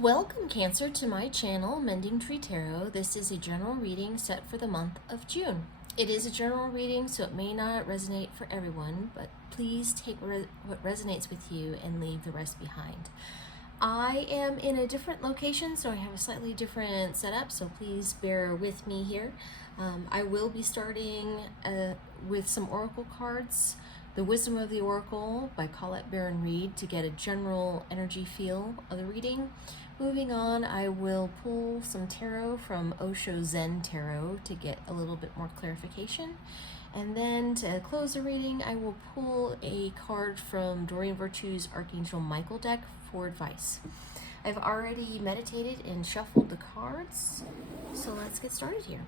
Welcome, Cancer, to my channel, Mending Tree Tarot. This is a general reading set for the month of June. It is a general reading, so it may not resonate for everyone, but please take what resonates with you and leave the rest behind. I am in a different location, so I have a slightly different setup, so please bear with me here. I will be starting with some oracle cards. The Wisdom of the Oracle by Colette Baron Reid to get a general energy feel of the reading. Moving on, I will pull some tarot from Osho Zen Tarot to get a little bit more clarification. And then to close the reading, I will pull a card from Doreen Virtue's Archangel Michael deck for advice. I've already meditated and shuffled the cards, so let's get started here.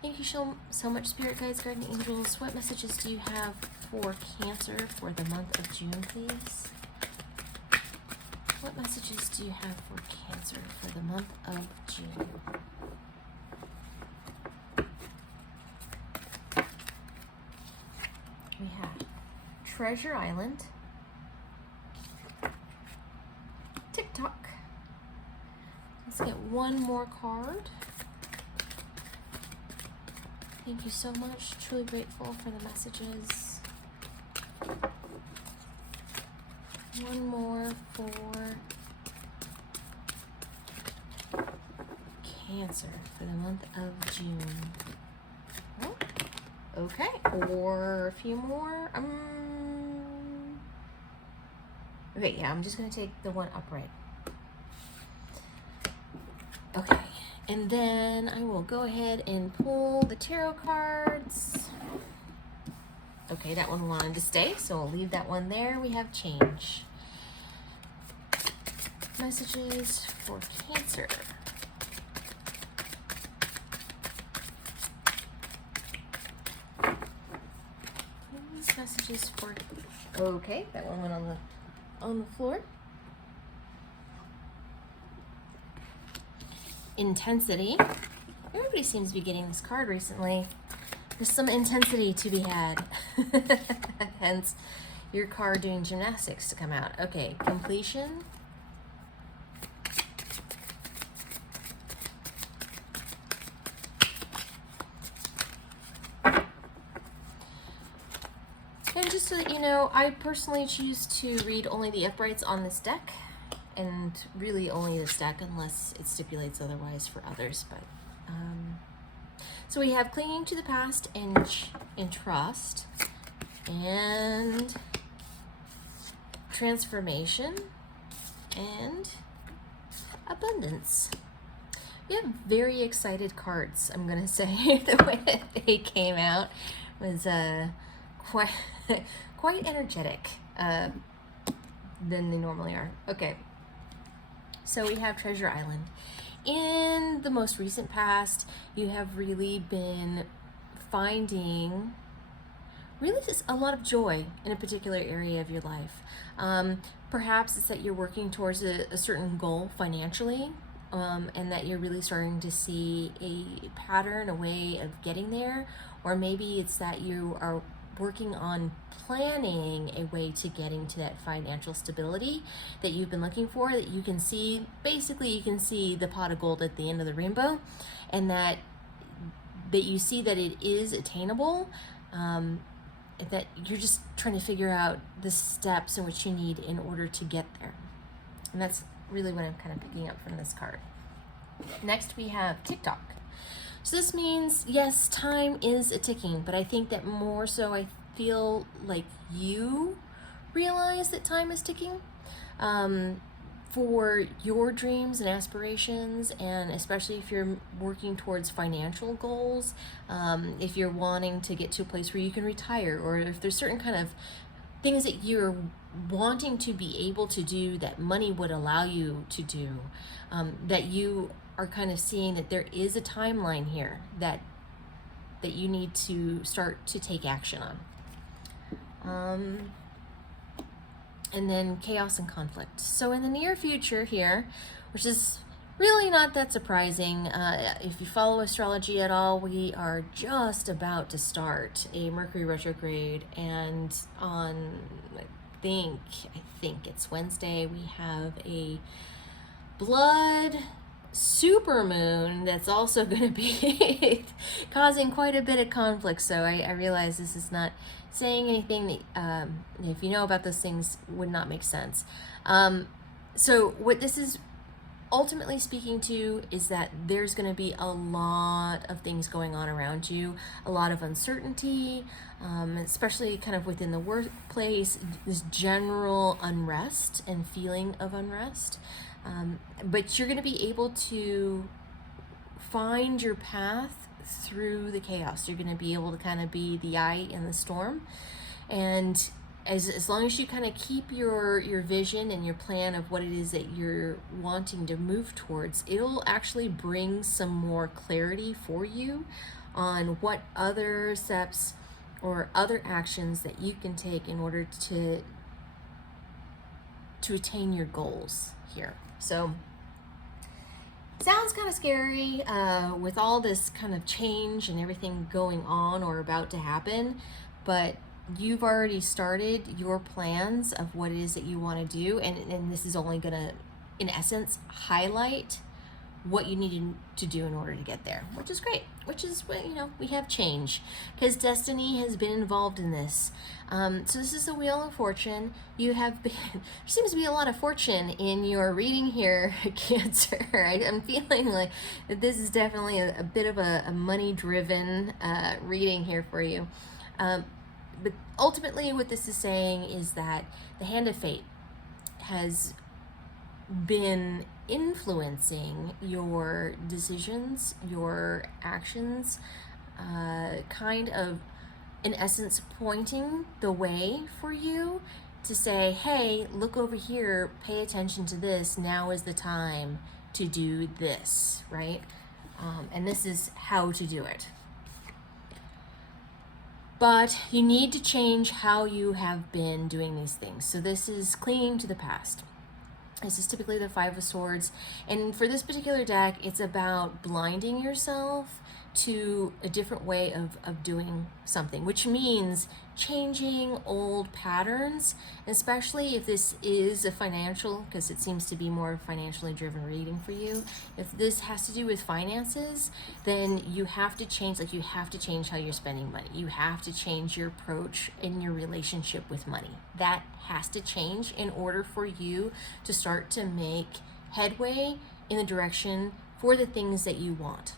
Thank you so much, Spirit Guides, Guardian Angels. What messages do you have for Cancer for the month of June, please? What messages do you have for Cancer for the month of June? We have Treasure Island, TikTok. Let's get one more card. Thank you so much. Truly grateful for the messages. One more for Cancer for the month of June. Oh, okay, or a few more. Okay, yeah, I'm just gonna take the one upright. Okay, and then I will go ahead and pull the tarot cards. Okay, that one wanted to stay, so I'll leave that one there. We have change. Messages for Cancer. These messages for... Okay, that one went on the floor. Intensity. Everybody seems to be getting this card recently. There's some intensity to be had. Hence your card doing gymnastics to come out. Okay, completion. And just so that you know, I personally choose to read only the uprights on this deck, and really only this deck unless it stipulates otherwise for others. But so we have clinging to the past and trust, and transformation, and abundance. We have very excited cards, I'm gonna say. The way that they came out was quite energetic than they normally are. Okay, so we have Treasure Island. In the most recent past, you have really been finding really just a lot of joy in a particular area of your life. Perhaps it's that you're working towards a certain goal financially, and that you're really starting to see a pattern, a way of getting there. Or maybe it's that you are working on planning a way to getting to that financial stability that you've been looking for, that you can see, basically you can see the pot of gold at the end of the rainbow, and that you see that it is attainable, that you're just trying to figure out the steps in which you need in order to get there. And that's really what I'm kind of picking up from this card. Next we have TikTok. So this means, yes, time is a ticking, but I think that more so I feel like you realize that time is ticking for your dreams and aspirations, and especially if you're working towards financial goals, if you're wanting to get to a place where you can retire, or if there's certain kind of things that you're wanting to be able to do that money would allow you to do, that you are kind of seeing that there is a timeline here that you need to start to take action on. And then chaos and conflict. So in the near future here, which is really not that surprising, if you follow astrology at all, we are just about to start a Mercury retrograde, and on I think it's Wednesday, we have a blood supermoon that's also going to be causing quite a bit of conflict. So I realize this is not saying anything that, if you know about those things, would not make sense. So what this is ultimately speaking to is that there's going to be a lot of things going on around you, a lot of uncertainty, especially kind of within the workplace, this general unrest and feeling of unrest. But you're going to be able to find your path through the chaos. You're going to be able to kind of be the eye in the storm. And as long as you kind of keep your vision and your plan of what it is that you're wanting to move towards, it'll actually bring some more clarity for you on what other steps or other actions that you can take in order to attain your goals here. So sounds kind of scary with all this kind of change and everything going on or about to happen, but you've already started your plans of what it is that you want to do, and this is only going to, in essence, highlight what you need to do in order to get there, which is great, which is, you know, we have change because destiny has been involved in this. So this is the Wheel of Fortune. You have been, there seems to be a lot of fortune in your reading here, Cancer. I'm feeling like that this is definitely a bit of a money-driven reading here for you. But ultimately what this is saying is that the hand of fate has been influencing your decisions, your actions, kind of, in essence, pointing the way for you to say, hey, look over here, pay attention to this, now is the time to do this, right? And this is how to do it. But you need to change how you have been doing these things. So this is clinging to the past. This is typically the Five of Swords. And for this particular deck, it's about blinding yourself to a different way of doing something, which means changing old patterns, especially if this is a financial, because it seems to be more financially driven reading for you. If this has to do with finances, then you have to change, like you have to change how you're spending money. You have to change your approach in your relationship with money. That has to change in order for you to start to make headway in the direction for the things that you want.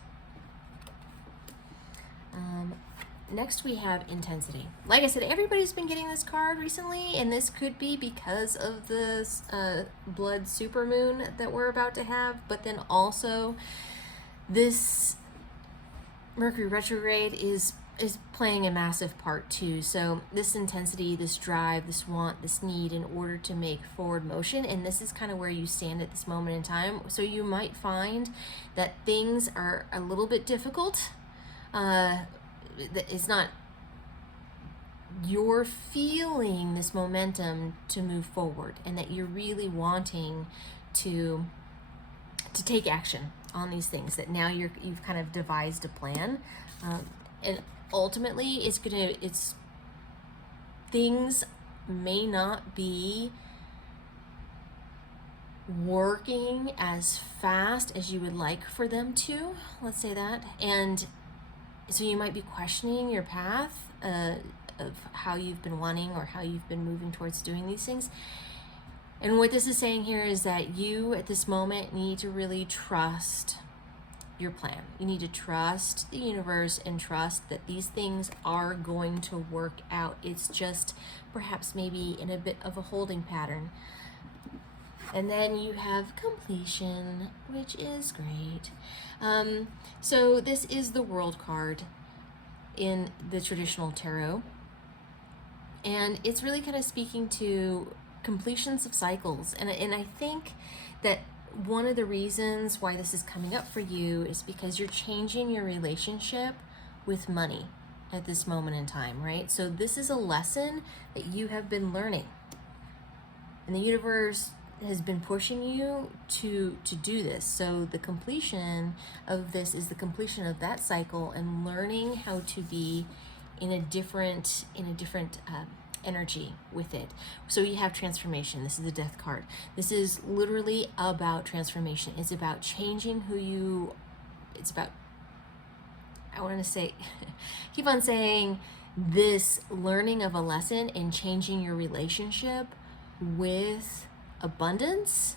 Next we have Intensity. Like I said, everybody's been getting this card recently, and this could be because of this blood supermoon that we're about to have, but then also this Mercury retrograde is playing a massive part too. So this intensity, this drive, this want, this need in order to make forward motion, and this is kind of where you stand at this moment in time. So you might find that things are a little bit difficult. It's not, you're feeling this momentum to move forward, and that you're really wanting to take action on these things, that now you've kind of devised a plan, and ultimately things may not be working as fast as you would like for them to, let's say that, and so you might be questioning your path of how you've been wanting or how you've been moving towards doing these things. And what this is saying here is that you at this moment need to really trust your plan. You need to trust the universe and trust that these things are going to work out. It's just perhaps maybe in a bit of a holding pattern. And then you have completion, which is great. So this is the World card in the traditional tarot. And it's really kind of speaking to completions of cycles. And I think that one of the reasons why this is coming up for you is because you're changing your relationship with money at this moment in time, right? So this is a lesson that you have been learning. And the universe has been pushing you to do this. So the completion of this is the completion of that cycle and learning how to be in a different energy with it. So you have transformation. This is the Death card. This is literally about transformation. It's about changing who you, it's about, I want to say, keep on saying this, learning of a lesson and changing your relationship with abundance.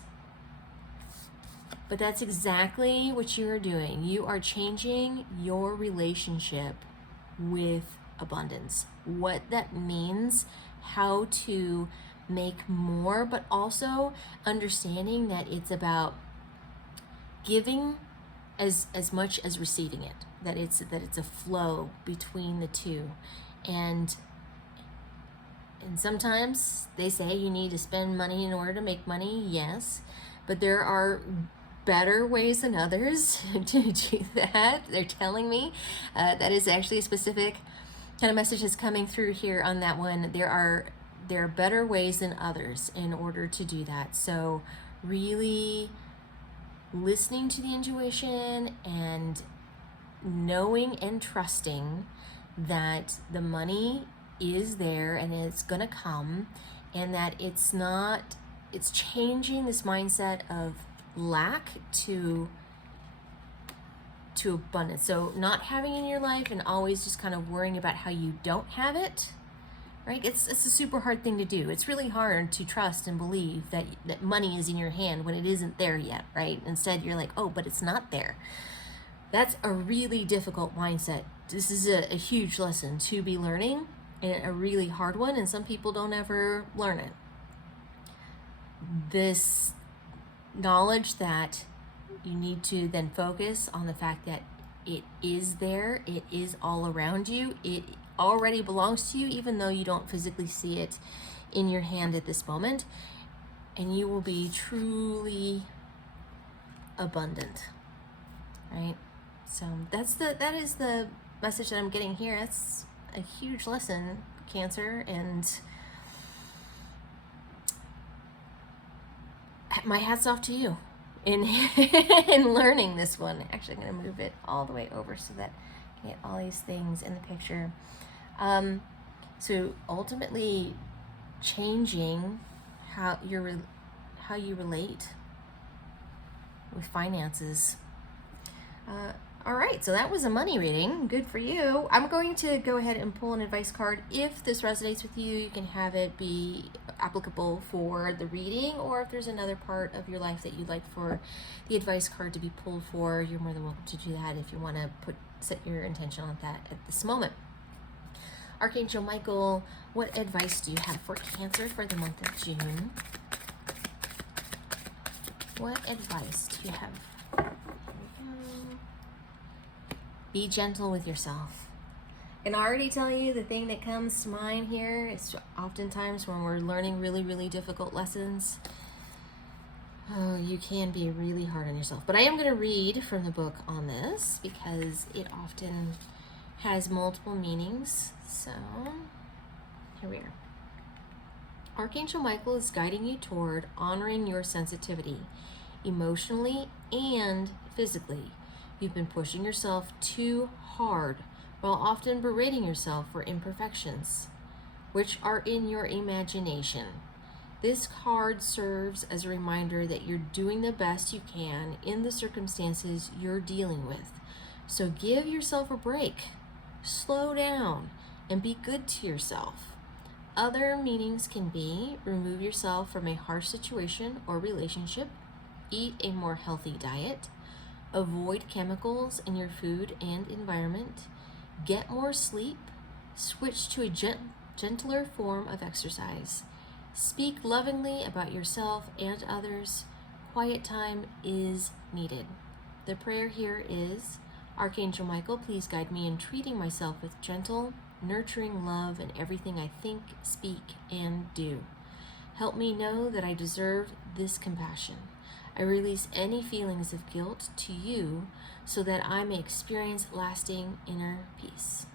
But that's exactly what you are doing. You are changing your relationship with abundance. What that means, how to make more, but also understanding that it's about giving as much as receiving it. That it's a flow between the two. And sometimes they say you need to spend money in order to make money. Yes, but there are better ways than others to do that. They're telling me that is actually a specific kind of message that's coming through here on that one. There are better ways than others in order to do that. So really listening to the intuition and knowing and trusting that the money is there and it's gonna come, and that it's changing this mindset of lack to abundance. So not having in your life and always just kind of worrying about how you don't have it, right? It's a super hard thing to do. It's really hard to trust and believe that money is in your hand when it isn't there yet, right? Instead you're like, oh, but it's not there. That's a really difficult mindset. This is a huge lesson to be learning, and a really hard one, and some people don't ever learn it. This knowledge that you need to then focus on the fact that it is there, it is all around you, it already belongs to you, even though you don't physically see it in your hand at this moment, and you will be truly abundant, right? So that is the message that I'm getting here. That's a huge lesson, Cancer, and my hat's off to you in learning this one. Actually, I'm going to move it all the way over so that I can get all these things in the picture. So ultimately changing how you relate with finances. All right, so that was a money reading. Good for you. I'm going to go ahead and pull an advice card. If this resonates with you, you can have it be applicable for the reading, or if there's another part of your life that you'd like for the advice card to be pulled for, you're more than welcome to do that if you want to set your intention on that at this moment. Archangel Michael, what advice do you have for Cancer for the month of June? What advice do you have? Be gentle with yourself. I can already tell you the thing that comes to mind here is oftentimes when we're learning really, really difficult lessons, you can be really hard on yourself. But I am going to read from the book on this because it often has multiple meanings. So here we are. Archangel Michael is guiding you toward honoring your sensitivity, emotionally and physically. You've been pushing yourself too hard while often berating yourself for imperfections, which are in your imagination. This card serves as a reminder that you're doing the best you can in the circumstances you're dealing with. So give yourself a break, slow down, and be good to yourself. Other meanings can be remove yourself from a harsh situation or relationship, eat a more healthy diet, avoid chemicals in your food and environment, get more sleep, switch to a gentler form of exercise, speak lovingly about yourself and others. Quiet time is needed. The prayer here is, Archangel Michael, please guide me in treating myself with gentle, nurturing love in everything I think, speak, and do. Help me know that I deserve this compassion. I release any feelings of guilt to you so that I may experience lasting inner peace.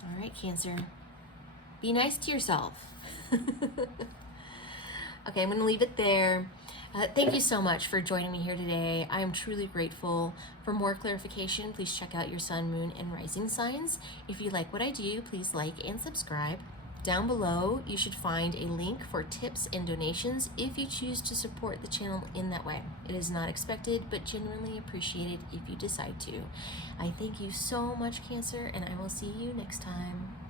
All right, Cancer. Be nice to yourself. Okay, I'm going to leave it there. Thank you so much for joining me here today. I am truly grateful. For more clarification, please check out your sun, moon, and rising signs. If you like what I do, please like and subscribe. Down below, you should find a link for tips and donations if you choose to support the channel in that way. It is not expected, but genuinely appreciated if you decide to. I thank you so much, Cancer, and I will see you next time.